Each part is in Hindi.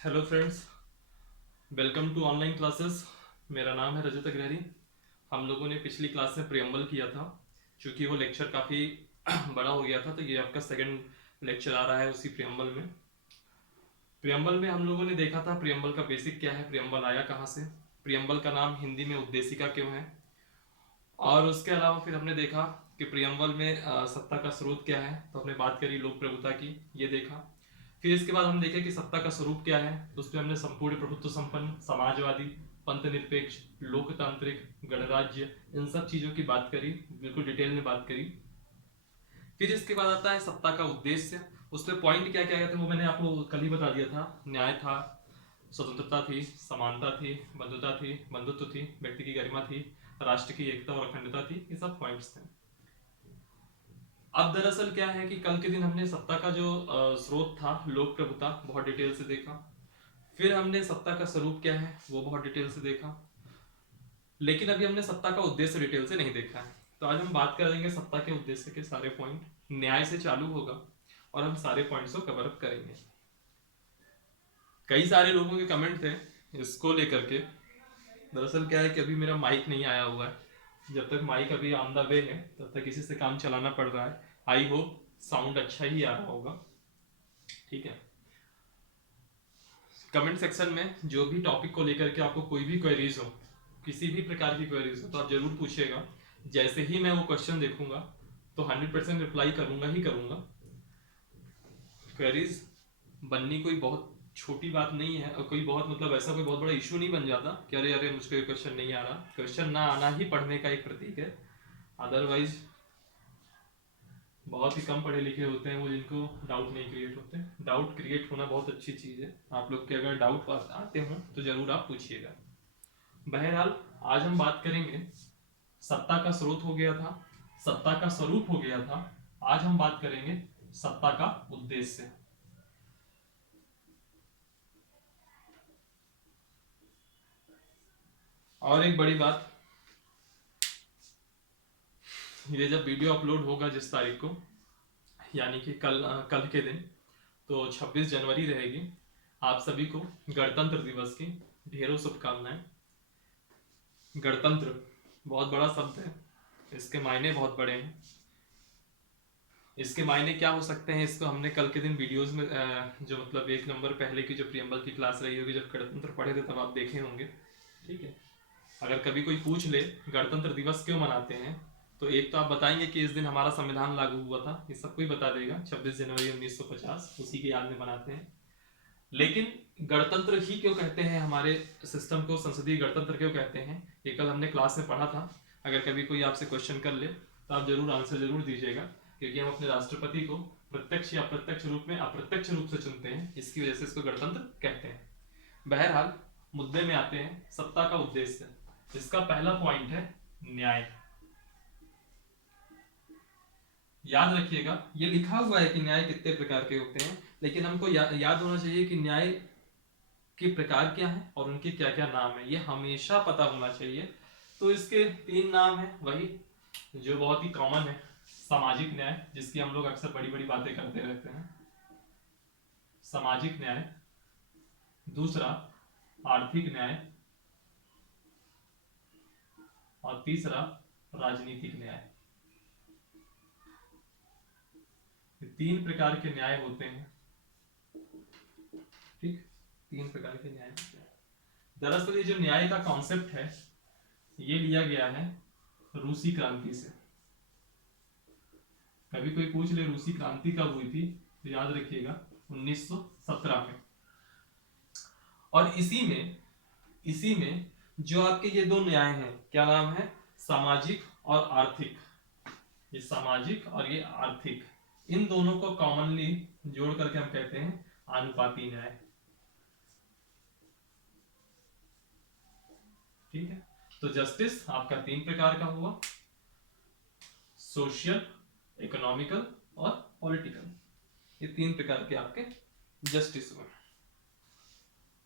Hello friends, welcome to online classes. मेरा नाम है रजत अग्रहरी। हम लोगों ने पिछली क्लास में प्रियम्बल किया था। क्योंकि वो लेक्चर काफ़ी बड़ा हो गया था, तो ये आपका सेकंड लेक्चर आ रहा है उसी प्रियम्बल में। प्रियम्बल में हम लोगों ने देखा था प्रियम्बल का बेसिक क्या है, प्रियम्बल आया कहाँ से, प्रियम्बल का नाम हिंदी में उद्देशिका क्यों है। और उसके अलावा फिर हमने देखा कि प्रियम्बल में सत्ता का स्रोत क्या है, तो हमने बात करी लोक प्रभुता की, ये देखा। फिर इसके बाद हम देखे कि सत्ता का स्वरूप क्या है, तो उस पर हमने संपूर्ण प्रभुत्व संपन्न, समाजवादी, पंथ निरपेक्ष, लोकतांत्रिक, गणराज्य, इन सब चीजों की बात करी, बिल्कुल डिटेल में बात करी। फिर इसके बाद आता है सत्ता का उद्देश्य। उस पर पॉइंट क्या क्या आए थे वो मैंने आपको कल ही बता दिया था। न्याय था, स्वतंत्रता थी, समानता थी, बंधुता थी, बंधुत्व थी, व्यक्ति की गरिमा थी, राष्ट्र की एकता और अखंडता थी, ये सब पॉइंट्स थे। अब दरअसल क्या है कि कल के दिन हमने सत्ता का जो स्रोत था लोक प्रभुता बहुत डिटेल से देखा। फिर हमने सत्ता का स्वरूप क्या है वो बहुत डिटेल से देखा। लेकिन अभी हमने सत्ता का उद्देश्य डिटेल से नहीं देखा है। तो आज हम बात करेंगे सत्ता के उद्देश्य के सारे पॉइंट। न्याय से चालू होगा और हम सारे पॉइंट्स को कवर अप करेंगे। कई सारे लोगों के कमेंट थे इसको लेकर के। दरअसल क्या है कि अभी मेरा माइक नहीं आया हुआ है। जब तक माइक अभी ऑन द वे है तब तक इसी से काम चलाना पड़ रहा है। आई होप साउंड अच्छा ही आ रहा होगा। ठीक है। कमेंट सेक्शन में जो भी टॉपिक को लेकर के आपको कोई भी क्वेरीज हो, किसी भी प्रकार की क्वेरीज हो, तो आप जरूर पूछिएगा। जैसे ही मैं वो क्वेश्चन देखूंगा तो 100% रिप्लाई करूंगा ही करूंगा। क्वेरीज बननी कोई बहुत छोटी बात नहीं है, और कोई बहुत मतलब ऐसा कोई बहुत बड़ा इशू नहीं बन जाता कि अरे अरे मुझको ये क्वेश्चन नहीं आ रहा। क्वेश्चन ना आना ही पढ़ने का एक प्रतीक है। अदरवाइज बहुत ही कम पढ़े लिखे होते हैं वो जिनको डाउट नहीं क्रिएट होते। डाउट क्रिएट होना बहुत अच्छी चीज़ है। आप लोग के अगर डाउट आते हो तो जरूर आप पूछिएगा। बहरहाल आज हम बात करेंगे, सत्ता का स्रोत हो गया था, सत्ता का स्वरूप हो गया था। आज हम बात करेंगे सत्ता का उद्देश्य। और एक बड़ी बात, ये जब वीडियो अपलोड होगा जिस तारीख को, यानी कि कल के दिन, तो 26 जनवरी रहेगी। आप सभी को गणतंत्र दिवस की ढेरों शुभकामनाएं। गणतंत्र बहुत बड़ा शब्द है, इसके मायने बहुत बड़े हैं। इसके मायने क्या हो सकते हैं, इसको हमने कल के दिन वीडियोस में जो मतलब एक नंबर पहले की जो प्रियम्बल की क्लास रही होगी, जब गणतंत्र पढ़े थे तब आप देखे होंगे। ठीक है। अगर कभी कोई पूछ ले गणतंत्र दिवस क्यों मनाते हैं, तो एक तो आप बताएंगे कि इस दिन हमारा संविधान लागू हुआ था, ये सबको ही बता देगा। 26 जनवरी 1950 उसी की याद में मनाते हैं। लेकिन गणतंत्र ही क्यों कहते हैं, हमारे सिस्टम को संसदीय गणतंत्र क्यों कहते हैं, ये कल हमने क्लास में पढ़ा था। अगर कभी कोई आपसे क्वेश्चन कर ले तो आप जरूर आंसर जरूर दीजिएगा। क्योंकि हम अपने राष्ट्रपति को प्रत्यक्ष या अप्रत्यक्ष रूप में अप्रत्यक्ष रूप से चुनते हैं, इसकी वजह से इसको गणतंत्र कहते हैं। बहरहाल मुद्दे में आते हैं, सत्ता का उद्देश्य। इसका पहला पॉइंट है न्याय। याद रखिएगा, ये लिखा हुआ है कि न्याय कितने प्रकार के होते हैं, लेकिन हमको याद होना चाहिए कि न्याय के प्रकार क्या है और उनके क्या क्या नाम है, ये हमेशा पता होना चाहिए। तो इसके 3 नाम है, वही जो बहुत ही कॉमन है। सामाजिक न्याय, जिसकी हम लोग अक्सर बड़ी बड़ी बातें करते रहते हैं, सामाजिक न्याय। दूसरा आर्थिक न्याय। और तीसरा राजनीतिक न्याय। ये 3 प्रकार के न्याय होते हैं। ठीक, 3 प्रकार के न्याय होते हैं। दरअसल ये जो न्याय का कॉन्सेप्ट है, ये लिया गया है रूसी क्रांति से। कभी कोई पूछ ले रूसी क्रांति कब हुई थी, तो याद रखिएगा 1917 में। और इसी में जो आपके ये दो न्याय हैं, क्या नाम है, सामाजिक और आर्थिक। ये सामाजिक और ये आर्थिक, इन दोनों को कॉमनली जोड़ करके हम कहते हैं आनुपातिक न्याय। ठीक है। तो जस्टिस आपका 3 प्रकार का हुआ, सोशल, इकोनॉमिकल और पॉलिटिकल। ये 3 प्रकार के आपके जस्टिस हुए।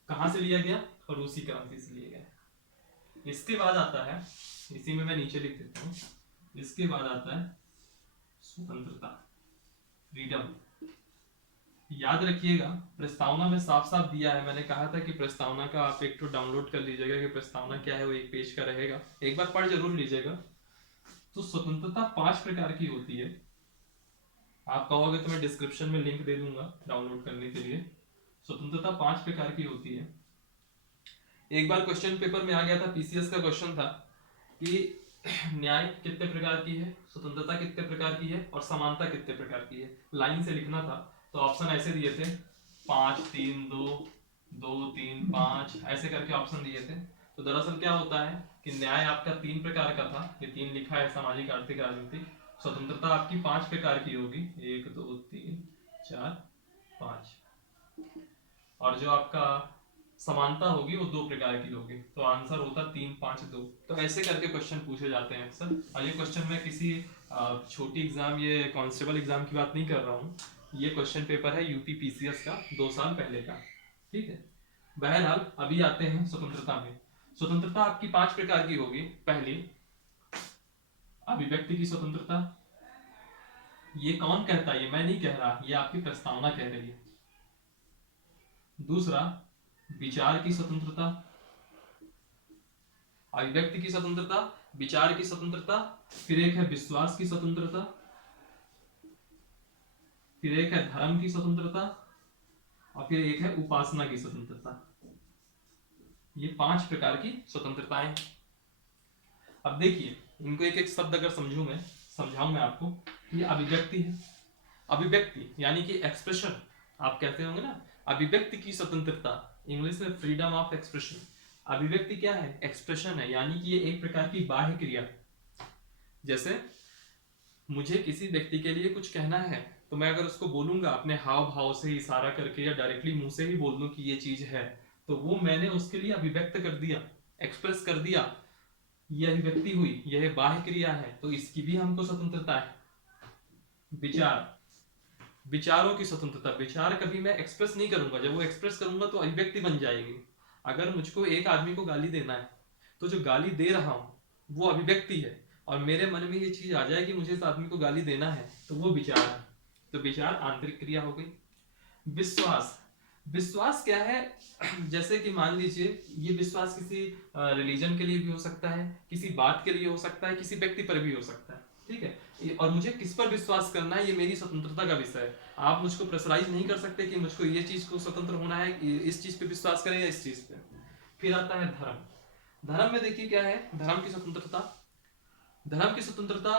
कहां से लिया गया, रूसी क्रांति से लिया गया। इसके बाद आता है, इसी में मैं नीचे लिख देता हूं, इसके बाद आता है स्वतंत्रता, फ्रीडम। याद रखिएगा, प्रस्तावना में साफ साफ दिया है, मैंने कहा था कि प्रस्तावना का आप एक तो डाउनलोड कर लीजिएगा कि प्रस्तावना क्या है, वो एक पेज का रहेगा, एक बार पढ़ जरूर लीजिएगा। तो स्वतंत्रता 5 प्रकार की होती है। आप कहोगे तो मैं डिस्क्रिप्शन में लिंक दे दूंगा डाउनलोड करने के लिए। स्वतंत्रता 5 प्रकार की होती है। एक बार क्वेश्चन पेपर में आ गया था, पीसीएस का क्वेश्चन था कि न्याय कितने प्रकार की है, स्वतंत्रता कितने प्रकार की है और समानता कितने प्रकार की है। लाइन से लिखना था, तो ऑप्शन ऐसे दिए थे 5 3 2 2 3 5 ऐसे करके ऑप्शन दिए थे। तो दरअसल क्या होता है कि न्याय आपका 3 प्रकार का था, ये 3 लिखा है, सामाजिक आर्थिक राजनीतिक। स्वतंत्रता आपकी 5 प्रकार की होगी, 1 2 3 4 5, और जो आपका समानता होगी वो 2 प्रकार की होगी। तो आंसर होता 3 5 2। तो ऐसे करके क्वेश्चन पूछे जाते हैं अक्सर। और ये क्वेश्चन मैं किसी छोटी एग्जाम, ये कांस्टेबल एग्जाम की बात नहीं कर रहा हूँ, ये क्वेश्चन पेपर है यूपी पीसीएस का 2 साल पहले का। ठीक है, बहरहाल अभी आते हैं स्वतंत्रता में। स्वतंत्रता आपकी 5 प्रकार की होगी। पहली, अभिव्यक्ति की स्वतंत्रता। ये कौन कहता है, ये मैं नहीं कह रहा, ये आपकी प्रस्तावना कह रही है। दूसरा, विचार की स्वतंत्रता। अभिव्यक्ति की स्वतंत्रता, विचार की स्वतंत्रता, फिर एक है विश्वास की स्वतंत्रता, फिर एक है धर्म की स्वतंत्रता, और फिर एक है उपासना की स्वतंत्रता। ये 5 प्रकार की स्वतंत्रताएं। अब देखिए इनको एक एक शब्द अगर समझाऊं मैं आपको। ये अभिव्यक्ति है। अभिव्यक्ति यानी कि एक्सप्रेशन, आप कहते होंगे ना, अभिव्यक्ति की स्वतंत्रता, इंग्लिश में फ्रीडम ऑफ एक्सप्रेशन। अभिव्यक्ति क्या है, एक्सप्रेशन है, यानी कि ये एक प्रकार की बाह्य क्रिया। जैसे मुझे किसी व्यक्ति के लिए कुछ कहना है, तो मैं अगर उसको बोलूंगा अपने हाव भाव से इशारा करके या डायरेक्टली मुंह से ही बोल दूं कि ये चीज है, तो वो मैंने उसके लिए अभिव्यक्त कर दिया, एक्सप्रेस कर दिया, ये अभिव्यक्ति हुई, यह बाह्य क्रिया है, तो इसकी भी हमको स्वतंत्रता है। विचार, विचारों की स्वतंत्रता। विचार कभी मैं एक्सप्रेस नहीं करूंगा, जब वो एक्सप्रेस करूंगा तो अभिव्यक्ति बन जाएगी। अगर मुझको एक आदमी को गाली देना है, तो जो गाली दे रहा हूं वो अभिव्यक्ति है, और मेरे मन में ये चीज आ जाए कि मुझे इस आदमी को गाली देना है, तो वो विचार है। तो विचार आंतरिक क्रिया हो गई। विश्वास, विश्वास क्या है, जैसे कि मान लीजिए ये विश्वास किसी रिलीजन के लिए भी हो सकता है, किसी बात के लिए हो सकता है, किसी व्यक्ति पर भी हो सकता है। ठीक है, और मुझे किस पर विश्वास करना है ये मेरी स्वतंत्रता का विषय है। आप मुझको प्रेशराइज नहीं कर सकते कि मुझको ये चीज को स्वतंत्र होना है, इस चीज पे विश्वास करें या इस चीज पे। फिर आता है धर्म। धर्म में देखिए क्या है, धर्म की स्वतंत्रता। धर्म की स्वतंत्रता,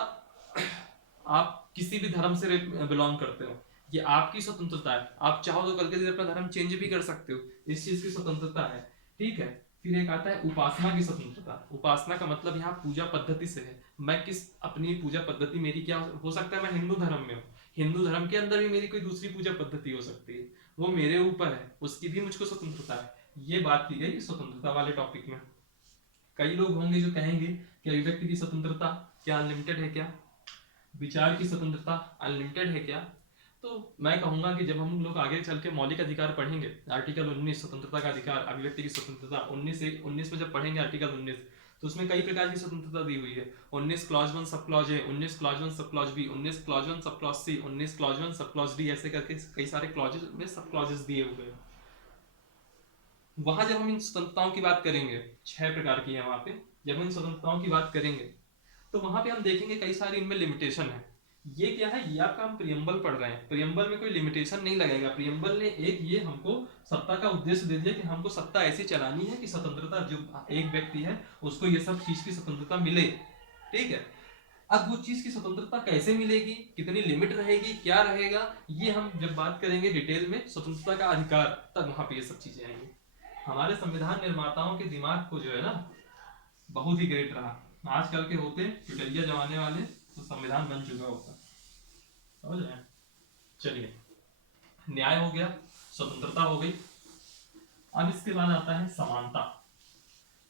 आप किसी भी धर्म से बिलोंग करते हो, ये आपकी स्वतंत्रता है। आप चाहो तो कल के दिन अपना धर्म चेंज भी कर सकते हो, इस चीज की स्वतंत्रता है। ठीक है, फिर एक आता है उपासना की स्वतंत्रता। उपासना का मतलब यहाँ पूजा पद्धति से है, मैं किस अपनी पूजा पद्धति मेरी क्या हो सकता है, मैं हिंदू धर्म में हूँ, हिंदू धर्म के अंदर भी मेरी कोई दूसरी पूजा पद्धति हो सकती है, वो मेरे ऊपर है, उसकी भी मुझको स्वतंत्रता है। ये बात की गई स्वतंत्रता वाले टॉपिक में। कई लोग होंगे जो कहेंगे कि अभिव्यक्ति की स्वतंत्रता क्या अनलिमिटेड है क्या, विचार की स्वतंत्रता अनलिमिटेड है क्या। तो मैं कहूंगा कि जब हम लोग आगे चल के मौलिक अधिकार पढ़ेंगे, आर्टिकल 19 स्वतंत्रता का अधिकार, अभिव्यक्ति की स्वतंत्रता, 19 में जब पढ़ेंगे आर्टिकल 19, तो उसमें कई प्रकार की स्वतंत्रता दी हुई है। 19 clause 1 sub clause A, 19 clause 1 sub clause B, 19 clause 1 sub clause C, 19 clause 1 sub clause D, ऐसे करके कई सारे क्लॉजेस में सब क्लॉजेस दिए हुए हैं। वहां जब हम इन स्वतंत्रताओं की बात करेंगे, 6 प्रकार की है वहां पे, जब हम इन स्वतंत्रताओं की बात करेंगे तो वहां पे हम देखेंगे कई सारी इनमें लिमिटेशन है। ये क्या है, ये आपका हम प्रियम्बल पढ़ रहे हैं, प्रियम्बल में कोई लिमिटेशन नहीं लगेगा। प्रियम्बल ने एक ये हमको सत्ता का उद्देश्य दे दिया कि हमको सत्ता ऐसी चलानी है कि स्वतंत्रता, जो एक व्यक्ति है उसको ये सब चीज की स्वतंत्रता मिले। ठीक है, अब वो चीज की स्वतंत्रता कैसे मिलेगी, कितनी लिमिट रहेगी, क्या रहेगा, ये हम जब बात करेंगे डिटेल में स्वतंत्रता का अधिकार, तब वहां पे ये सब चीजें आएंगी। हमारे संविधान निर्माताओं के दिमाग को जो है ना, बहुत ही ग्रेट रहा। आजकल के होते चुटैया जमाने वाले तो संविधान बन चुका होता, समझ रहे हैं। चलिए, न्याय हो गया, स्वतंत्रता हो गई। अब इसके बाद आता है समानता।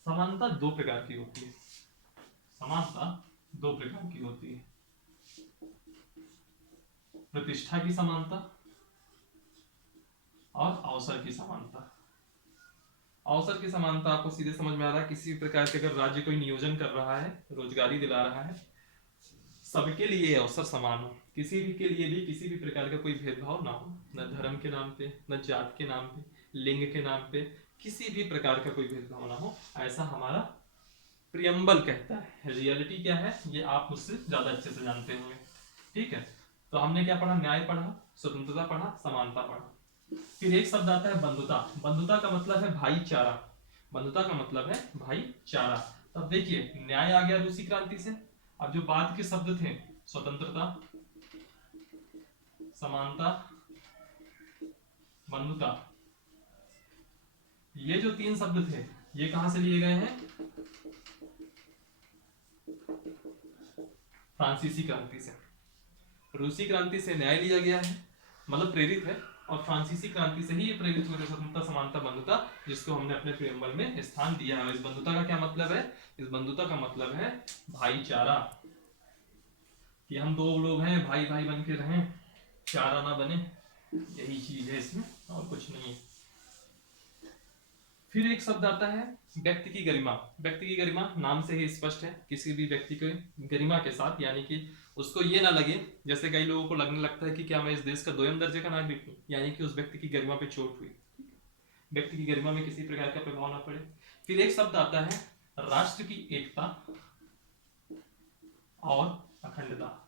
समानता 2 प्रकार की होती है। समानता 2 प्रकार की होती है, प्रतिष्ठा की समानता और अवसर की समानता। अवसर की समानता आपको सीधे समझ में आ रहा है, किसी प्रकार से अगर राज्य कोई नियोजन कर रहा है, रोजगारी दिला रहा है, सबके लिए अवसर समान हो, किसी भी के लिए भी किसी भी प्रकार का कोई भेदभाव ना हो, न धर्म के नाम पे, न जात के नाम पे, लिंग के नाम पे, किसी भी प्रकार का कोई भेदभाव ना हो, ऐसा हमारा प्रियम्बल कहता है। रियलिटी क्या है ये आप मुझसे ज्यादा अच्छे से जानते होंगे। ठीक है, तो हमने क्या पढ़ा, न्याय पढ़ा, स्वतंत्रता पढ़ा, समानता पढ़ा। फिर एक शब्द आता है बंधुता। बंधुता का मतलब है भाईचारा। बंधुता का मतलब है भाईचारा। अब देखिए न्याय आ गया रूसी क्रांति से। अब जो बाद के शब्द थे स्वतंत्रता, समानता, बंधुता, ये जो तीन शब्द थे ये कहां से लिए गए हैं, फ्रांसीसी क्रांति से। रूसी क्रांति से न्याय लिया गया है, मतलब प्रेरित है, और फ्रांसीसी क्रांति से ही ये प्रेरित हुए थे स्वतंत्रता, समानता, बंधुता, जिसको हमने अपने प्रियम्बल में स्थान दिया है। इस बंधुता का क्या मतलब है, इस बंधुता का मतलब है भाईचारा, कि हम दो लोग हैं भाई भाई बन के रहें, चारा ना बने, यही चीज है इसमें और कुछ नहीं है। फिर एक शब्द आता है व्यक्ति की गरिमा। व्यक्ति की गरिमा नाम से ही स्पष्ट है, किसी भी व्यक्ति के गरिमा के साथ, यानी कि उसको ये ना लगे, जैसे कई लोगों को लगने लगता है कि क्या मैं इस देश का दोयम दर्जे का नागरिक हूँ, यानी कि उस व्यक्ति की गरिमा पे चोट हुई, व्यक्ति की गरिमा में किसी प्रकार का प्रभाव ना पड़े। फिर एक शब्द आता है राष्ट्र की एकता और अखंडता।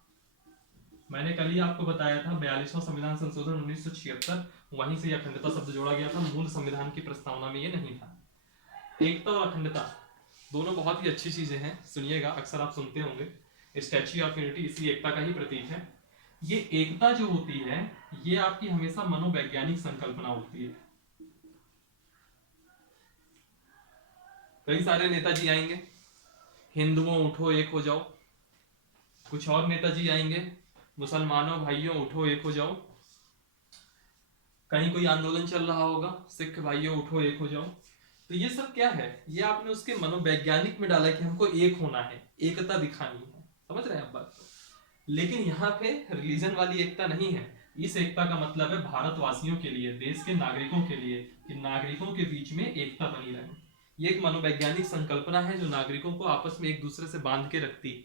मैंने कल ही आपको बताया था 42वां संविधान संशोधन 1976, वहीं से अखंडता शब्द जोड़ा गया था, मूल संविधान की प्रस्तावना में ये नहीं था। एकता और अखंडता दोनों बहुत ही अच्छी चीजें हैं, सुनिएगा, अक्सर आप सुनते होंगे। स्टैच्यू ऑफ यूनिटी इसी एकता का ही प्रतीक है। ये एकता जो होती है ये आपकी हमेशा मनोवैज्ञानिक संकल्पना होती है। कई सारे नेताजी आएंगे, हिंदुओं उठो एक हो जाओ, कुछ और नेताजी आएंगे, मुसलमानों भाइयों उठो एक हो जाओ, कहीं कोई आंदोलन चल रहा होगा, सिख भाइयों उठो एक हो जाओ। तो ये सब क्या है, ये आपने उसके मनोवैज्ञानिक में डाला कि हमको एक होना है, एकता दिखानी है, समझ रहे हैं आप बात को। लेकिन यहाँ पे रिलीजन वाली एकता नहीं है। इस एकता का मतलब है भारतवासियों के लिए, देश के नागरिकों के लिए, कि नागरिकों के बीच में एकता बनी रहे। ये एक मनोवैज्ञानिक संकल्पना है जो नागरिकों को आपस में एक दूसरे से बांध के रखती है।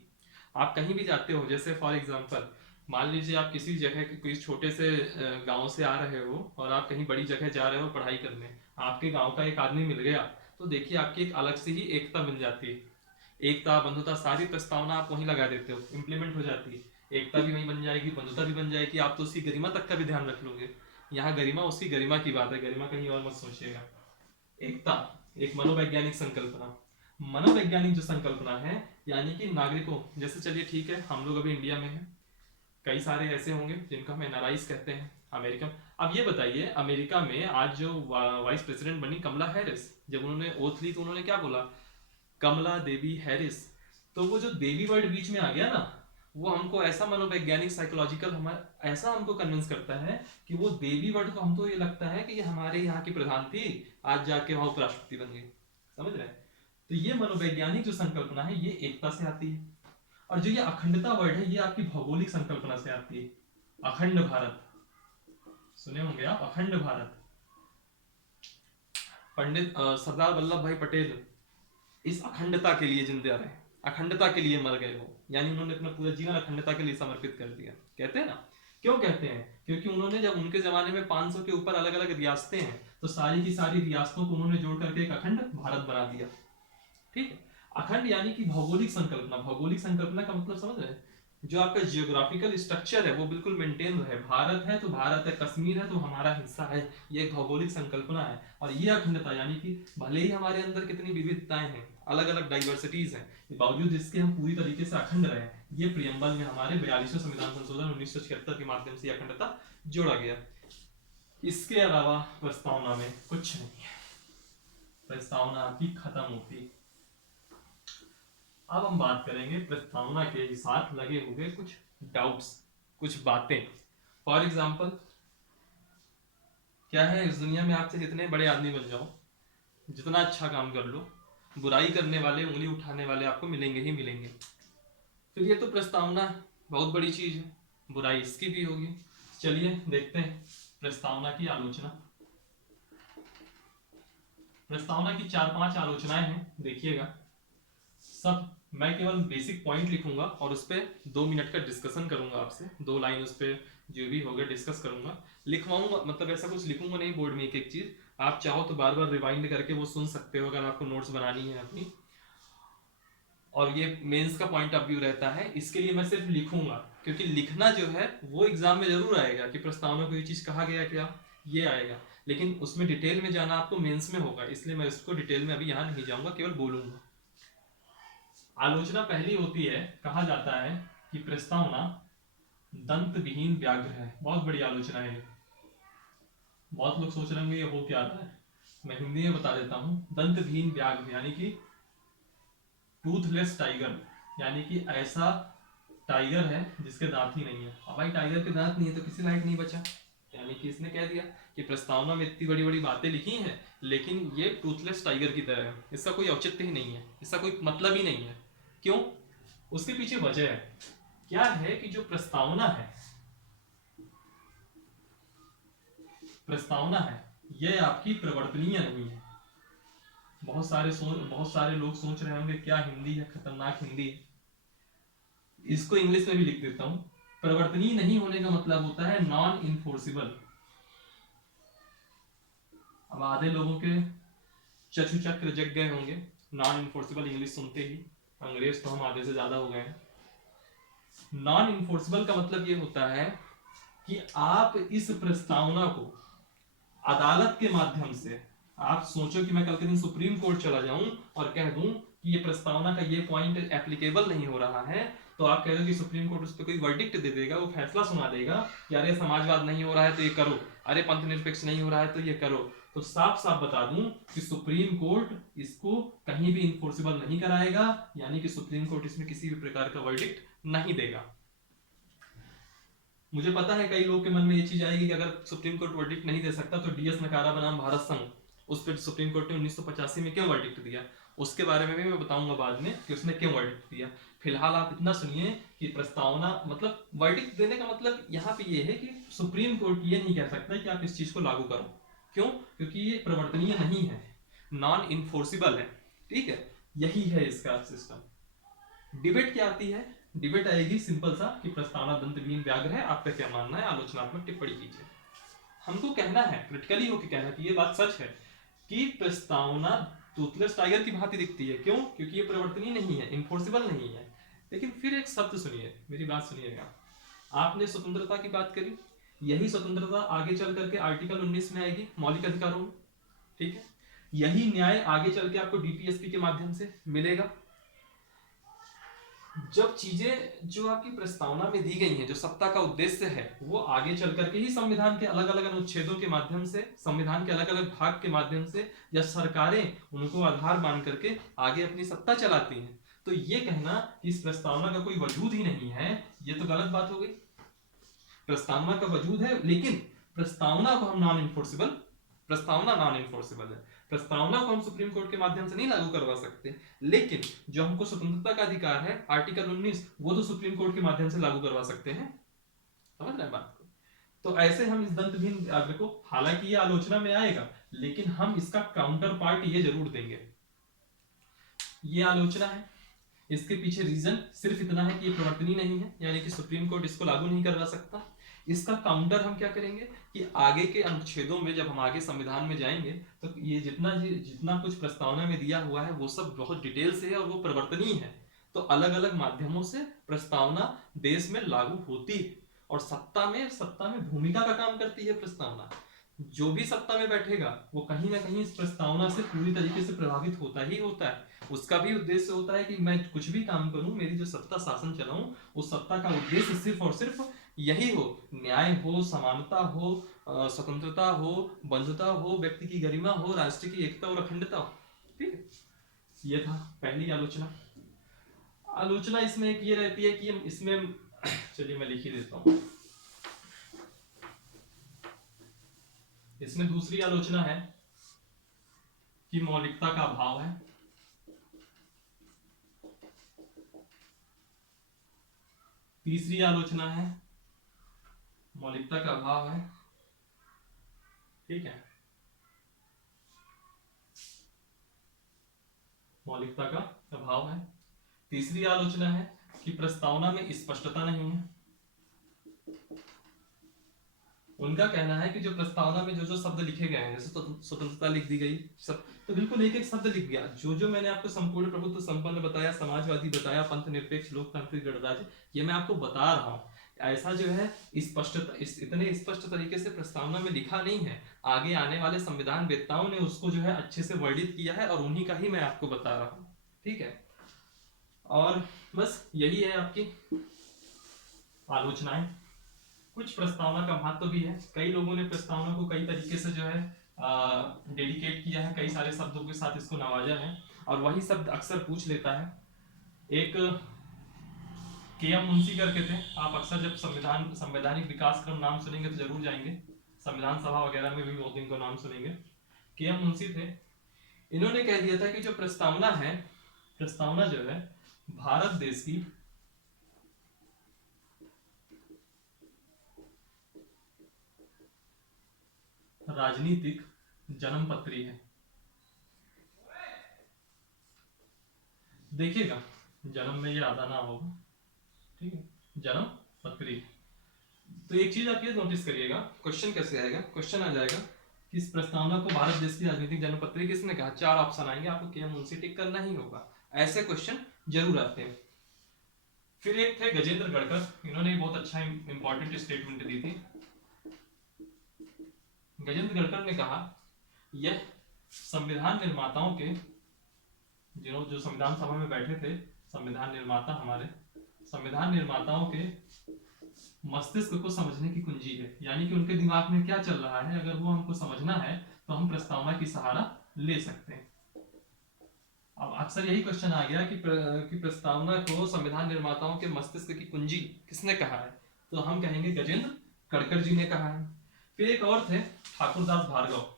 आप कहीं भी जाते हो, जैसे फॉर एग्जाम्पल मान लीजिए आप किसी जगह कोई छोटे से गांव से आ रहे हो और आप कहीं बड़ी जगह जा रहे हो पढ़ाई करने, आपके गांव का एक आदमी मिल गया, तो देखिए आपकी एक अलग से ही एकता मिल जाती है। एकता, बंधुता, सारी प्रस्तावना आप वहीं लगा देते हो, इंप्लीमेंट हो जाती है। एकता भी वहीं बन जाएगी, बंधुता भी बन जाएगी, आप तो उसकी गरिमा तक का भी ध्यान रख लोगे। यहाँ गरिमा उसकी गरिमा की बात है, गरिमा कहीं और मत सोचिएगा। एकता एक मनोवैज्ञानिक संकल्पना, मनोवैज्ञानिक जो संकल्पना है, यानी कि नागरिकों, जैसे चलिए ठीक है हम लोग अभी इंडिया में हैं, कई सारे ऐसे होंगे जिनको हम एनआरआईज कहते हैं, अमेरिका। अब ये बताइए अमेरिका में आज जो वाइस प्रेसिडेंट बनी कमला हैरिस, जब उन्होंने ओथ ली तो उन्होंने क्या बोला, कमला देवी हैरिस। तो वो जो देवी वर्ड बीच में आ गया ना, वो हमको ऐसा मनोवैज्ञानिक साइकोलॉजिकल हमारा ऐसा हमको कन्विंस करता है कि वो देवी वर्ड को हमको ये लगता है कि ये हमारे यहाँ की प्रधान थी, आज जाके वहां उपराष्ट्रपति बन गई, समझ रहे हैं। तो ये मनोवैज्ञानिक जो संकल्पना है ये एकता से आती है। और जो ये अखंडता वर्ड है ये आपकी भौगोलिक संकल्पना से आती है। अखंड भारत सुने होंगे आप, अखंड भारत। पंडित सरदार वल्लभ भाई पटेल इस अखंडता के लिए जिंदा रहे, अखंडता के लिए मर गए हो, यानी उन्होंने अपना पूरा जीवन अखंडता के लिए समर्पित कर दिया। कहते हैं ना, क्यों कहते हैं, क्योंकि उन्होंने जब उनके जमाने में 500 के ऊपर अलग अलग रियासतें हैं, तो सारी की सारी रियासतों को उन्होंने जोड़ करके एक अखंड भारत बना दिया। ठीक है, अखंड यानी कि भौगोलिक संकल्पना। भौगोलिक संकल्पना का मतलब समझ रहे हैं, जो आपका जियोग्राफिकल स्ट्रक्चर है वो बिल्कुल मेंटेन रहे। भारत है तो भारत है, कश्मीर है तो हमारा हिस्सा है, ये एक भौगोलिक संकल्पना है। और ये अखंडता यानी कि भले ही हमारे अंदर कितनी विविधताएं हैं, अलग अलग डाइवर्सिटीज हैं, बावजूद इसके हम पूरी तरीके से अखंड रहे। ये प्रियम्बल में हमारे 42वें संविधान संशोधन 1976 के माध्यम से अखंडता जोड़ा गया। इसके अलावा प्रस्तावना में कुछ नहीं है, प्रस्तावना आपकी खत्म होती। अब हम बात करेंगे प्रस्तावना के साथ लगे हुए कुछ डाउट्स, कुछ बातें। फॉर एग्जाम्पल क्या है, इस दुनिया में आपसे जितने बड़े आदमी बन जाओ, जितना अच्छा काम कर लो, बुराई करने वाले, उंगली उठाने वाले आपको मिलेंगे ही मिलेंगे। फिर ये तो प्रस्तावना बहुत बड़ी चीज है, बुराई इसकी भी होगी। चलिए देखते हैं प्रस्तावना की आलोचना। प्रस्तावना की 4-5 आलोचनाएं हैं, देखिएगा। सब मैं केवल बेसिक पॉइंट लिखूंगा और उस पर 2 मिनट का डिस्कशन करूंगा आपसे, 2 लाइन उस पर जो भी होगा डिस्कस करूंगा, लिखवाऊंगा, मतलब ऐसा कुछ लिखूंगा नहीं बोर्ड में एक एक चीज। आप चाहो तो बार बार रिवाइंड करके वो सुन सकते हो अगर आपको नोट्स बनानी है अपनी। और ये मेंस का पॉइंट ऑफ व्यू रहता है, इसके लिए मैं सिर्फ लिखूंगा, क्योंकि लिखना जो है वो एग्जाम में जरूर आएगा कि प्रस्तावना को ये चीज कहा गया क्या, ये आएगा, लेकिन उसमें डिटेल में जाना आपको मेंस में होगा, इसलिए मैं इसको डिटेल में अभी यहाँ नहीं जाऊंगा, केवल बोलूंगा। आलोचना पहली होती है, कहा जाता है कि प्रस्तावना दंत विहीन व्याघ्र है। बहुत बड़ी आलोचना है ये। बहुत लोग सोच रहे होंगे ये हो क्या रहा है, मैं हिंदी में बता देता हूँ। दंत विहीन व्याघ्र यानी कि टूथलेस टाइगर, यानी कि ऐसा टाइगर है जिसके दांत ही नहीं है। अब भाई टाइगर के दांत नहीं है तो किसी लायक नहीं बचा, यानी कि इसने कह दिया कि प्रस्तावना में इतनी बड़ी बड़ी बातें लिखी हैं लेकिन ये टूथलेस टाइगर की तरह है, इसका कोई औचित्य ही नहीं है, इसका कोई मतलब ही नहीं है। क्यों? उसके पीछे वजह है, क्या है कि जो प्रस्तावना है, प्रस्तावना है ये आपकी प्रवर्तनीय नहीं है। बहुत सारे लोग सोच रहे होंगे क्या हिंदी है, खतरनाक हिंदी है, इसको इंग्लिश में भी लिख देता हूं। प्रवर्तनीय नहीं होने का मतलब होता है नॉन इन्फोर्सिबल। अब आधे लोगों के चक्षु चक्र जग गए होंगे नॉन इन्फोर्सिबल इंग्लिश सुनते ही, अंग्रेज तो हम आधे से ज्यादा हो गए हैं। नॉन इन्फोर्सिबल का मतलब ये होता है कि आप इस प्रस्तावना को अदालत के माध्यम से, आप सोचो कि मैं कल के दिन सुप्रीम कोर्ट चला जाऊं और कह दूं कि ये प्रस्तावना का ये पॉइंट एप्लीकेबल नहीं हो रहा है, तो आप कह दो कि सुप्रीम कोर्ट उस पर कोई वर्डिक्ट दे देगा, वो फैसला सुना देगा कि अरे समाजवाद नहीं हो रहा है तो ये करो, अरे पंथ निरपेक्ष नहीं हो रहा है तो ये करो, तो साफ साफ बता दूं कि सुप्रीम कोर्ट इसको कहीं भी इन्फोर्सिबल नहीं कराएगा, यानी कि सुप्रीम कोर्ट इसमें किसी भी प्रकार का वर्डिक्ट नहीं देगा। मुझे पता है कई लोग के मन में ये चीज आएगी कि अगर सुप्रीम कोर्ट वर्डिक्ट नहीं दे सकता तो डीएस नकारा बनाम भारत संघ, उस पर सुप्रीम कोर्ट ने 1985 में क्यों वर्डिक्ट दिया, उसके बारे में भी मैं बताऊंगा बाद में कि उसने क्यों वर्डिक्ट दिया। फिलहाल आप इतना सुनिए कि प्रस्तावना मतलब वर्डिक्ट देने का मतलब यहाँ पे ये है कि सुप्रीम कोर्ट ये नहीं कह सकता कि आप इस चीज को लागू करो। क्यों? क्योंकि ये प्रवर्तनीय नहीं है, नॉन इन्फोर्सिबल है। ठीक है, यही है इसका सिस्टम। डिबेट क्या आती है? डिबेट आएगी सिंपल सा कि प्रस्तावना दंतविहीन व्याघ्र है, आपका क्या मानना है, आलोचनात्मक टिप्पणी कीजिए। हमको कहना है, क्रिटिकली होकर कहना कि ये बात सच है कि प्रस्तावना टूथलेस टाइगर की भांति दिखती है। क्यों? क्योंकि ये परिवर्तनीय नहीं है, इन्फोर्सिबल नहीं है। लेकिन फिर एक शब्द सुनिए, मेरी बात सुनिएगा। आपने स्वतंत्रता की बात करी, यही स्वतंत्रता आगे चल करके आर्टिकल 19 में आएगी, मौलिक अधिकारों में। ठीक है, यही न्याय आगे चल के आपको डीपीएसपी के माध्यम से मिलेगा। जब चीजें जो आपकी प्रस्तावना में दी गई हैं, जो सत्ता का उद्देश्य है, वो आगे चल करके ही संविधान के अलग अलग अनुच्छेदों के माध्यम से, संविधान के अलग अलग भाग के माध्यम से, या सरकारें उनको आधार मान करके आगे अपनी सत्ता चलाती हैं, तो ये कहना कि इस प्रस्तावना का कोई वजूद ही नहीं है, ये तो गलत बात हो गई। प्रस्तावना का वजूद है, लेकिन प्रस्तावना को हम नॉन इन्फोर्सिबल, प्रस्तावना नॉन इन्फोर्सिबल है, प्रस्तावना को हम सुप्रीम कोर्ट के माध्यम से नहीं लागू करवा सकते, लेकिन जो हमको स्वतंत्रता का अधिकार है आर्टिकल 19, वो तो सुप्रीम कोर्ट के माध्यम से लागू करवा सकते हैं। समझ रहे हैं बात को? तो ऐसे हम इस दंतहीन व्याघ्र को, हालांकि ये आलोचना में आएगा, लेकिन हम इसका काउंटर पार्ट ये जरूर देंगे। ये आलोचना है, इसके पीछे रीजन सिर्फ इतना है कि ये प्रवर्तनीय नहीं है, यानी कि सुप्रीम कोर्ट इसको लागू नहीं करवा सकता। इसका काउंटर हम क्या करेंगे कि आगे के अनुच्छेदों में जब हम आगे संविधान में जाएंगे तो ये जितना जितना कुछ प्रस्तावना में दिया हुआ है वो सब बहुत डिटेल से है और वो प्रवर्तनीय है। तो अलग अलग माध्यमों से प्रस्तावना देश में लागू होती है, और सत्ता में भूमिका का काम करती है प्रस्तावना। जो भी सत्ता में बैठेगा वो कहीं ना कहीं इस प्रस्तावना से पूरी तरीके से प्रभावित होता ही होता है। उसका भी उद्देश्य होता है कि मैं कुछ भी काम करूं, मेरी जो सत्ता शासन चलाऊं, उस सत्ता का उद्देश्य सिर्फ और सिर्फ यही हो, न्याय हो, समानता हो, स्वतंत्रता हो, बंधुता हो, व्यक्ति की गरिमा हो, राष्ट्र की एकता और अखंडता हो। ठीक है, ये था पहली आलोचना। आलोचना इसमें एक ये रहती है कि इसमें चलिए मैं लिख ही देता हूं। इसमें दूसरी आलोचना है कि मौलिकता का अभाव है। तीसरी आलोचना है मौलिकता का अभाव है। ठीक है, मौलिकता का अभाव है। तीसरी आलोचना है कि प्रस्तावना में स्पष्टता नहीं है। उनका कहना है कि जो प्रस्तावना में जो जो शब्द लिखे गए हैं, जैसे स्वतंत्रता लिख दी गई सब, तो बिल्कुल एक एक शब्द लिख गया। जो जो मैंने आपको संपूर्ण प्रभुत्व संपन्न बताया, समाजवादी बताया, पंथ निरपेक्ष, लोकतांत्रिक, गणराज्य, ये मैं आपको बता रहा हूँ। ऐसा जो है स्पष्टता, इतने स्पष्ट तरीके से प्रस्तावना में लिखा नहीं है। आगे आने वाले संविधान वेत्ताओं ने उसको जो है अच्छे से वर्णित किया है, और उन्हीं का ही मैं आपको बता रहा हूँ। ठीक है, और बस यही है आपकी आलोचनाएं। कुछ प्रस्तावना का महत्व भी है। कई लोगों ने प्रस्तावना को कई तरीके से जो है डेडिकेट किया है, कई सारे शब्दों के साथ इसको नवाजा है, और वही शब्द अक्सर पूछ लेता है। एक के.एम. मुंशी करके थे, आप अक्सर जब संवैधानिक विकास क्रम नाम सुनेंगे तो जरूर जाएंगे, संविधान सभा वगैरह में भी बहुत इनको नाम सुनेंगे। के.एम. मुंशी थे, इन्होंने कह दिया था कि जो प्रस्तावना है, प्रस्तावना जो है भारत देश की राजनीतिक जन्मपत्री है। देखिएगा जन्म में ये आधा ना होगा, ठीक है, जन्मपत्री। तो एक चीज आप ये नोटिस करिएगा, क्वेश्चन कैसे आएगा, क्वेश्चन आ जाएगा कि इस प्रस्तावना को भारत देश की राजनीतिक जन्मपत्री किसने कहा। 4 ऑप्शन आएंगे, आपको के.एम. मुंशी टिक करना ही होगा। ऐसे क्वेश्चन जरूर आते हैं। फिर एक थे गजेंद्र गढ़कर, इन्होंने बहुत अच्छा इंपॉर्टेंट स्टेटमेंट दी थी। गजेंद्र गढ़कर ने कहा यह संविधान निर्माताओं के, जो संविधान सभा में बैठे थे, संविधान निर्माता, हमारे संविधान निर्माताओं के मस्तिष्क को समझने की कुंजी है। यानी कि उनके दिमाग में क्या चल रहा है, अगर वो हमको समझना है तो हम प्रस्तावना की सहारा ले सकते हैं। अब अक्सर यही क्वेश्चन आ गया कि प्रस्तावना को संविधान निर्माताओं के मस्तिष्क की कुंजी किसने कहा है, तो हम कहेंगे गजेंद्र गढ़कर जी ने कहा है। फिर एक और थे ठाकुरदास भार्गव।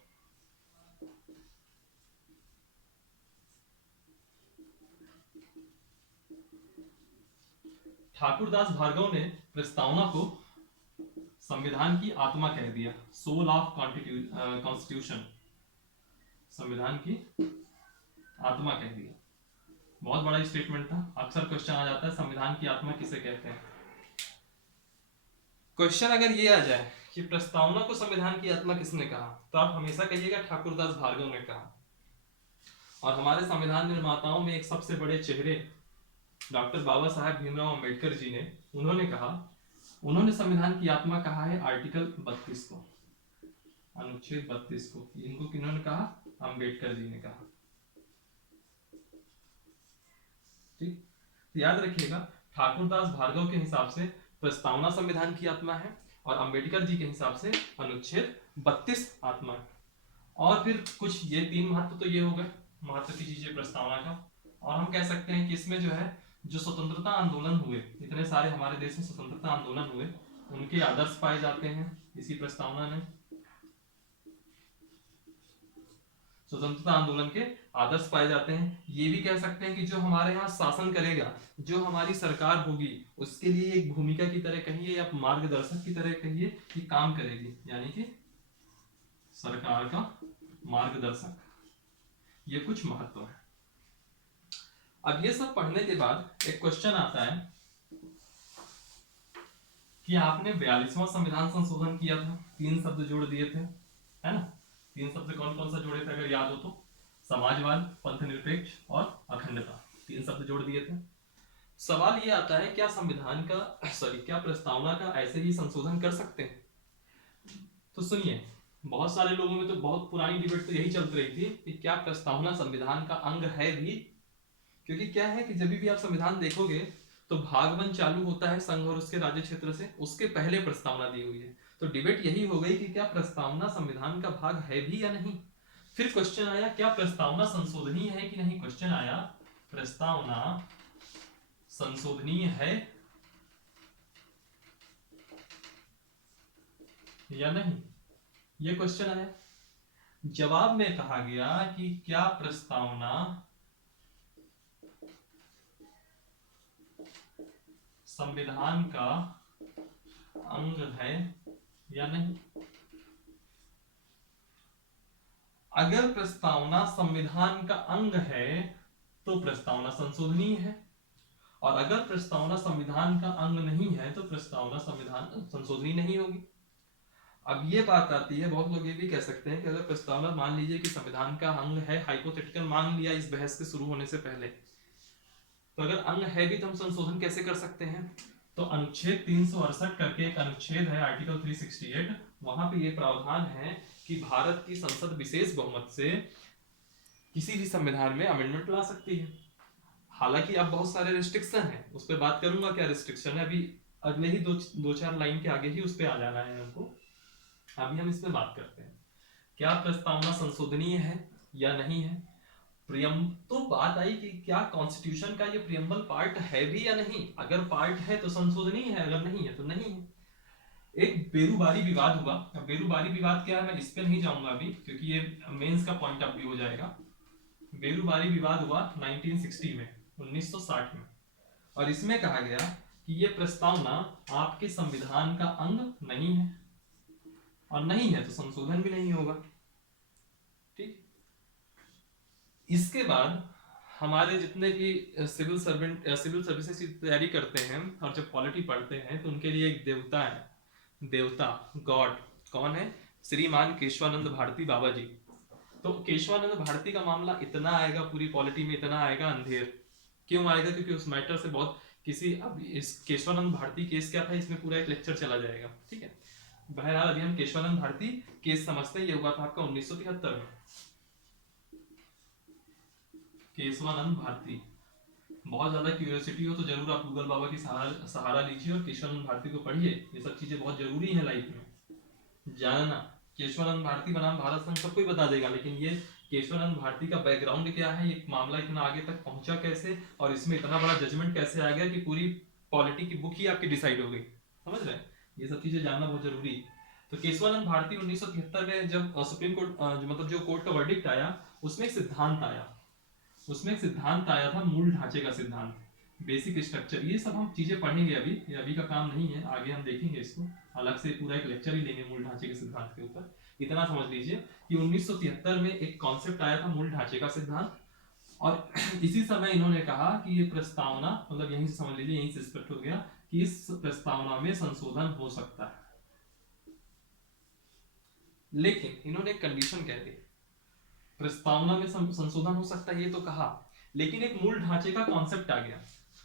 ठाकुरदास भार्गव ने प्रस्तावना को संविधान की आत्मा कह दिया, सोल ऑफ कॉन्स्टिट्यूशन, संविधान की आत्मा कह दिया। बहुत बड़ा स्टेटमेंट था, अक्सर क्वेश्चन आ जाता है संविधान की आत्मा किसे कहते हैं। क्वेश्चन अगर ये आ जाए कि प्रस्तावना को संविधान की आत्मा किसने कहा, तो आप हमेशा कहिएगा ठाकुरदास भार्गव ने कहा। और हमारे संविधान निर्माताओं में एक सबसे बड़े चेहरे डॉक्टर बाबा साहेब भीमराव अंबेडकर जी ने, उन्होंने कहा, उन्होंने संविधान की आत्मा कहा है आर्टिकल 32 को, अनुच्छेद 32 को। इनको किन्होंने कहा, अंबेडकर जी ने कहा। ठीक, तो याद रखिएगा ठाकुरदास भार्गव के हिसाब से प्रस्तावना संविधान की आत्मा है, और अंबेडकर जी के हिसाब से अनुच्छेद 32 आत्मा है। और फिर कुछ ये 3 महत्व तो ये हो गए, महत्व की चीजें प्रस्तावना का। और हम कह सकते हैं कि इसमें जो है, जो स्वतंत्रता आंदोलन हुए, इतने सारे हमारे देश में स्वतंत्रता आंदोलन हुए, उनके आदर्श पाए जाते हैं इसी प्रस्तावना में। स्वतंत्रता आंदोलन के आदर्श पाए जाते हैं। ये भी कह सकते हैं कि जो हमारे यहाँ शासन करेगा, जो हमारी सरकार होगी, उसके लिए एक भूमिका की तरह कहिए या मार्गदर्शक की तरह कहिए कि काम करेगी, यानी कि सरकार का मार्गदर्शक। ये कुछ महत्व है। अब ये सब पढ़ने के बाद एक क्वेश्चन आता है कि आपने 42वां संविधान संशोधन किया था, 3 शब्द जोड़ दिए थे, है ना। 3 शब्द कौन कौन सा जोड़े थे अगर याद हो तो, समाजवाद, पंथ निरपेक्ष और अखंडता, 3 शब्द जोड़ दिए थे। सवाल ये आता है क्या संविधान का क्या प्रस्तावना का ऐसे ही संशोधन कर सकते हैं। तो सुनिए, बहुत सारे लोगों में तो बहुत पुरानी डिबेट तो यही चल रही थी कि क्या प्रस्तावना संविधान का अंग है भी। क्योंकि क्या है कि जब भी आप संविधान देखोगे तो भाग 1 चालू होता है संघ और उसके राज्य क्षेत्र से, उसके पहले प्रस्तावना दी हुई है। तो डिबेट यही हो गई कि क्या प्रस्तावना संविधान का भाग है भी या नहीं। फिर क्वेश्चन आया क्या प्रस्तावना संशोधनीय है कि नहीं। क्वेश्चन आया प्रस्तावना संशोधनीय है या नहीं, ये क्वेश्चन आया। जवाब में कहा गया कि क्या प्रस्तावना संविधान का अंग है या नहीं। अगर प्रस्तावना संविधान का अंग है तो प्रस्तावना संशोधनीय है, और अगर प्रस्तावना संविधान का अंग नहीं है तो प्रस्तावना संविधान संशोधनी नहीं होगी। अब ये बात आती है, बहुत लोग ये भी कह सकते हैं कि अगर प्रस्तावना मान लीजिए कि संविधान का अंग है, हाइपोथेटिकल मान लिया इस बहस के शुरू होने से पहले, तो अगर अंग है भी तो हम संशोधन कैसे कर सकते हैं? तो अनुच्छेद 368 करके एक अनुच्छेद है, आर्टिकल 368, वहां पे ये प्रावधान है कि भारत की संसद विशेष बहुमत से किसी भी संविधान में अमेंडमेंट ला सकती है। हालांकि अब बहुत सारे रिस्ट्रिक्शन है, उस पर बात करूंगा क्या रिस्ट्रिक्शन है, अभी अगले ही दो चार लाइन के आगे ही उस पर आ जाना है हमको। अभी हम इसमें बात करते हैं क्या प्रस्तावना संशोधनीय है या नहीं है। तो बात आई कि क्या कॉन्स्टिट्यूशन का ये प्रियम्बल पार्ट है भी या नहीं। अगर पार्ट है तो संशोधनीय है, अगर नहीं है तो नहीं है। एक बेरुबारी विवाद हुआ। अब बेरुबारी विवाद क्या है मैं इस पे नहीं जाऊंगा अभी, क्योंकि ये मेंस का पॉइंट ऑफ व्यू हो जाएगा। बेरुबारी विवाद हुआ 1960 में, 1960 में, और इसमें कहा गया कि ये प्रस्तावना आपके संविधान का अंग नहीं है, और नहीं है तो संशोधन भी नहीं होगा। ठीक। इसके बाद हमारे जितने भी सिविल सर्विसेज की तैयारी करते हैं और जब पॉलिटी पढ़ते हैं तो उनके लिए एक देवता है, देवता गॉड कौन है? श्रीमान केशवानंद भारती बाबा जी। तो केशवानंद भारती का मामला इतना आएगा, पूरी पॉलिटी में इतना आएगा अंधेर। क्यों आएगा? क्योंकि उस मैटर से बहुत अब इस केशवानंद भारती केस क्या था, इसमें पूरा एक लेक्चर चला जाएगा। ठीक है, बहरहाल अभी हम केशवानंद भारती केस समझते हैं। ये हुआ था आपका 1973 में। केशवानंद भारती, बहुत ज्यादा क्यूरियोसिटी हो तो जरूर आप गूगल बाबा की सहारा लीजिए और केशवानंद भारती को पढ़िए। ये सब चीजें बहुत जरूरी है लाइफ में जानना। केशवानंद भारती बनाम भारत संघ सबको ही बता देगा, लेकिन ये केशवानंद भारती का बैकग्राउंड क्या है, ये मामला इतना आगे तक पहुंचा कैसे, और इसमें इतना बड़ा जजमेंट कैसे आ गया कि पूरी पॉलिटी की बुक ही आपकी डिसाइड हो गई। समझ रहे हैं? ये सब चीजें जानना बहुत जरूरी है। तो केशवानंद भारती 1973 में जब सुप्रीम कोर्ट मतलब जो कोर्ट का वर्डिक्ट आया, उसमें एक सिद्धांत आया। उसमें एक सिद्धांत आया था, मूल ढांचे का सिद्धांत, बेसिक स्ट्रक्चर। ये सब हम चीजें पढ़ेंगे अभी, ये अभी का काम नहीं है, आगे हम देखेंगे इसको, अलग से पूरा एक लेक्चर ही लेंगे मूल ढांचे के सिद्धांत के ऊपर। इतना समझ लीजिए कि 1973 में एक कॉन्सेप्ट आया था मूल ढांचे का सिद्धांत, और इसी समय इन्होंने कहा कि ये प्रस्तावना, मतलब यहीं से समझ लीजिए, यहीं से स्पष्ट हो गया कि इस प्रस्तावना में संशोधन हो सकता है। लेकिन इन्होंने एक कंडीशन कह दी, प्रस्तावना में संशोधन हो सकता है ये तो कहा, लेकिन एक मूल ढांचे का कॉन्सेप्ट आ गया।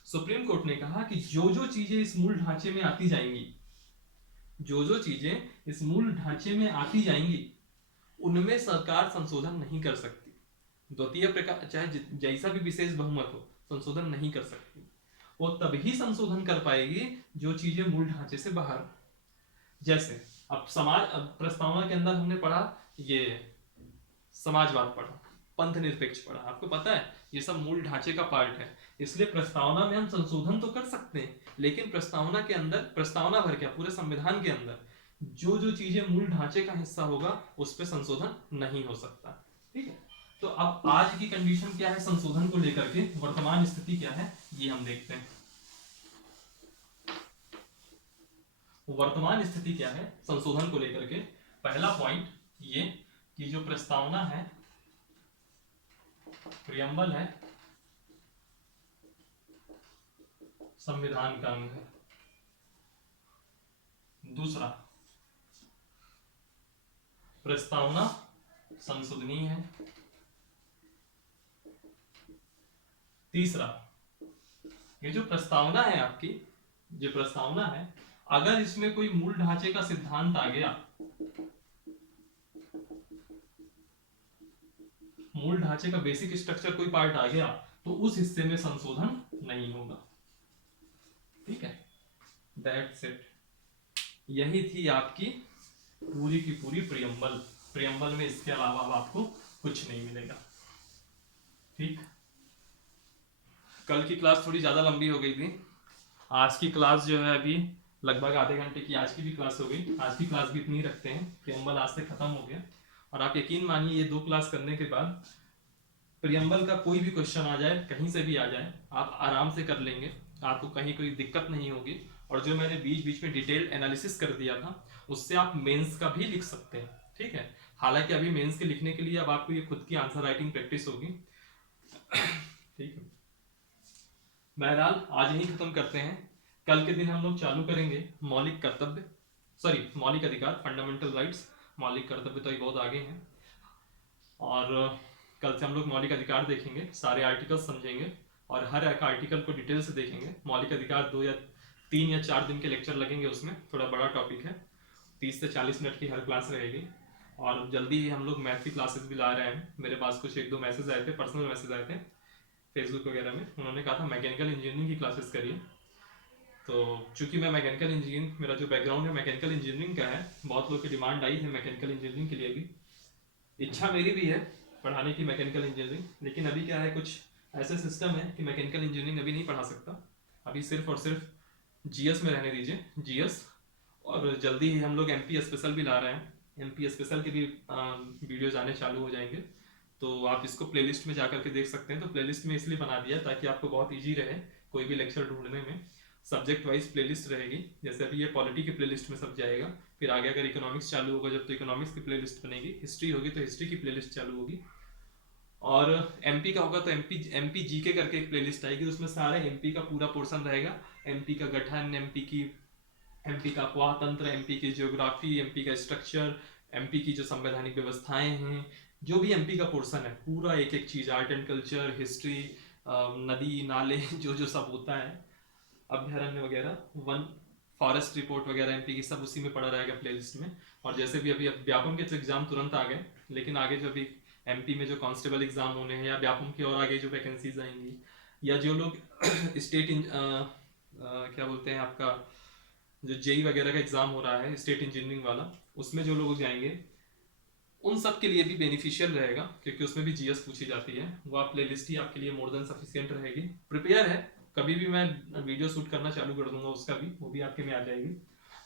सुप्रीम कोर्ट ने कहा कि जो जो चीजें इस मूल ढांचे में आती जाएंगी, जो जो चीजें इस मूल ढांचे में आती जाएंगी, उनमें सरकार संशोधन नहीं कर सकती। द्वितीय प्रकार चाहे जैसा भी विशेष बहुमत हो, संशोधन नहीं कर सकती। वो तभी संशोधन कर पाएगी जो चीजें मूल ढांचे से बाहर। जैसे अब प्रस्तावना के अंदर हमने पढ़ा ये समाजवाद पढ़ा, पंथ निरपेक्ष पढ़ा, आपको पता है ये सब मूल ढांचे का पार्ट है। इसलिए प्रस्तावना में हम संशोधन तो कर सकते हैं, लेकिन प्रस्तावना के अंदर, प्रस्तावना भर क्या पूरे संविधान के अंदर जो जो चीजें मूल ढांचे का हिस्सा होगा उस पर संशोधन नहीं हो सकता। ठीक है, तो अब आज की कंडीशन क्या है संशोधन को लेकर के, वर्तमान स्थिति क्या है ये हम देखते हैं। वर्तमान स्थिति क्या है संशोधन को लेकर के। पहला पॉइंट ये कि जो प्रस्तावना है, प्रियम्बल है, संविधान का अंग है। दूसरा, प्रस्तावना संशोधनीय है। तीसरा, ये जो प्रस्तावना है आपकी, जो प्रस्तावना है, अगर इसमें कोई मूल ढांचे का सिद्धांत आ गया, मूल ढांचे का बेसिक स्ट्रक्चर कोई पार्ट आ गया, तो उस हिस्से में संशोधन नहीं होगा। ठीक है, दैट्स इट। यही थी आपकी पूरी की पूरी प्रियम्बल। प्रियम्बल में इसके अलावा अब आपको कुछ नहीं मिलेगा। ठीक, कल की क्लास थोड़ी ज्यादा लंबी हो गई थी। आज की क्लास जो है अभी लगभग आधे घंटे की आज की भी क्लास हो गई। आज की क्लास भी इतनी रखते हैं, प्रियम्बल आज से खत्म हो गया। और आप यकीन मानिए ये 2 क्लास करने के बाद प्रियम्बल का कोई भी क्वेश्चन आ जाए, कहीं से भी आ जाए, आप आराम से कर लेंगे, आपको कहीं कोई दिक्कत नहीं होगी। और जो मैंने बीच बीच में डिटेल एनालिसिस कर दिया था, उससे आप मेंस का भी लिख सकते हैं। ठीक है, हालांकि अभी मेंस के लिखने के लिए अब आपको ये खुद की आंसर राइटिंग प्रैक्टिस होगी। ठीक है, बहरहाल आज यही खत्म करते हैं। कल के दिन हम लोग चालू करेंगे मौलिक कर्तव्य, सॉरी मौलिक अधिकार, फंडामेंटल राइट्स। मौलिक कर्तव्य तो ये बहुत आगे हैं। और कल से हम लोग मौलिक अधिकार देखेंगे, सारे आर्टिकल समझेंगे और हर एक आर्टिकल को डिटेल से देखेंगे। मौलिक अधिकार 2 या 3 या 4 दिन के लेक्चर लगेंगे, उसमें थोड़ा बड़ा टॉपिक है। 30 से 40 मिनट की हर क्लास रहेगी। और जल्दी ही हम लोग मैथ की क्लासेस भी ला रहे हैं। मेरे पास कुछ 1-2 मैसेज आए थे, पर्सनल मैसेज आए थे फेसबुक वगैरह में। उन्होंने कहा था मैकेनिकल इंजीनियरिंग की क्लासेस करिए। तो चूंकि मैं मैकेनिकल इंजीनियरिंग, मेरा जो बैकग्राउंड है मैकेनिकल इंजीनियरिंग का है, बहुत लोग की डिमांड आई है मैकेनिकल इंजीनियरिंग के लिए भी। इच्छा मेरी भी है पढ़ाने की मैकेनिकल इंजीनियरिंग, लेकिन अभी क्या है, कुछ ऐसे सिस्टम है कि मैकेनिकल इंजीनियरिंग अभी नहीं पढ़ा सकता। अभी सिर्फ और सिर्फ जीएस में रहने दीजिए, जीएस। और जल्दी ही हम लोग एमपी स्पेशल भी ला रहे हैं। एमपी स्पेशल के भी वीडियोज आने चालू हो जाएंगे, तो आप इसको प्लेलिस्ट में जाकर के देख सकते हैं। तो प्लेलिस्ट में इसलिए बना दिया ताकि आपको बहुत ईजी रहे कोई भी लेक्चर ढूंढने में। सब्जेक्ट वाइज प्लेलिस्ट रहेगी, जैसे अभी ये पॉलिटी की प्लेलिस्ट में सब जाएगा। फिर आगे अगर इकोनॉमिक्स चालू होगा जब, तो इकोनॉमिक्स की प्लेलिस्ट बनेगी। हिस्ट्री होगी तो हिस्ट्री की प्लेलिस्ट चालू होगी। और एमपी का होगा तो एमपी एमपी जीके करके एक प्लेलिस्ट आएगी, उसमें सारे एमपी का पूरा पोर्शन रहेगा। एमपी का गठन, एमपी का अपवाह तंत्र, एमपी की ज्योग्राफी, एमपी का स्ट्रक्चर, एमपी की जो संवैधानिक व्यवस्थाएं हैं, जो भी एमपी का पोर्शन है पूरा, एक एक चीज, आर्ट एंड कल्चर, हिस्ट्री, नदी नाले जो जो सब होता है, अभ्यारण्य वगैरह, वन फॉरेस्ट रिपोर्ट वगैरह एमपी की, सब उसी में पड़ा रहेगा प्लेलिस्ट में। और जैसे भी अभी व्यापम के तो एग्जाम तुरंत आ गए, लेकिन आगे जो भी एमपी में जो कांस्टेबल एग्जाम होने हैं, या व्यापम की और आगे जो वैकेंसीज आएंगी, या जो लोग स्टेट क्या बोलते हैं आपका, जो जेई वगैरह का एग्जाम हो रहा है स्टेट इंजीनियरिंग वाला, उसमें जो लोग जाएंगे उन सब के लिए भी बेनिफिशियल रहेगा, क्योंकि उसमें भी जीएस पूछी जाती है। वो आप प्लेलिस्ट ही आपके लिए मोर देन सफिशियंट रहेगी। प्रिपेयर है, कभी भी मैं वीडियो शूट करना चालू कर दूंगा उसका भी, वो भी आपके में आ जाएगी।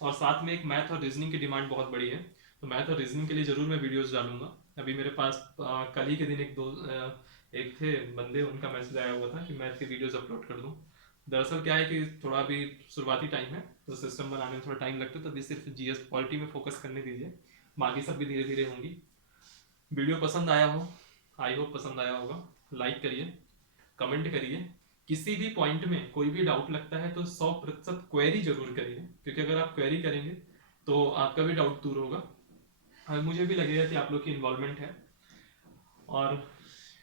और साथ में एक मैथ और रीजनिंग की डिमांड बहुत बड़ी है, तो मैथ और रीजनिंग के लिए जरूर मैं वीडियोस डालूंगा। अभी मेरे पास कल ही के दिन एक थे बंदे, उनका मैसेज आया हुआ था कि मैथ की वीडियोस अपलोड कर दूं। दरअसल क्या है कि थोड़ा भी शुरुआती टाइम है, तो सिस्टम बनाने में थोड़ा टाइम लगता है, तो अभी सिर्फ जीएस पॉलिटी में फोकस करने दीजिए, बाकी सब भी धीरे धीरे होंगी। वीडियो पसंद आया हो, आई होप पसंद आया होगा, लाइक करिए, कमेंट करिए। किसी भी पॉइंट में कोई भी डाउट लगता है तो 100% क्वेरी जरूर करिए, क्योंकि अगर आप क्वेरी करेंगे तो आपका भी डाउट दूर होगा और मुझे भी लगेगा कि आप लोग की इन्वॉल्वमेंट है। और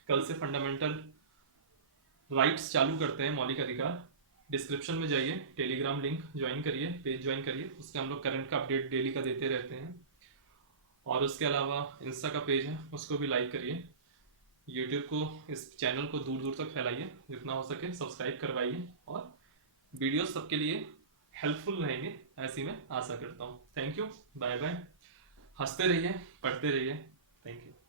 कल से फंडामेंटल राइट्स चालू करते हैं, मौलिक अधिकार। डिस्क्रिप्शन में जाइए, टेलीग्राम लिंक ज्वाइन करिए, पेज ज्वाइन करिए, उसके हम लोग करंट का अपडेट डेली का देते रहते हैं। और उसके अलावा इंस्टा का पेज है, उसको भी लाइक करिए। यूट्यूब को, इस चैनल को दूर दूर तक फैलाइए, जितना हो सके सब्सक्राइब करवाइए, और वीडियो सबके लिए हेल्पफुल रहेंगे, ऐसी मैं आशा करता हूँ। Thank you, bye bye. हंसते रहिए, पढ़ते रहिए। Thank you.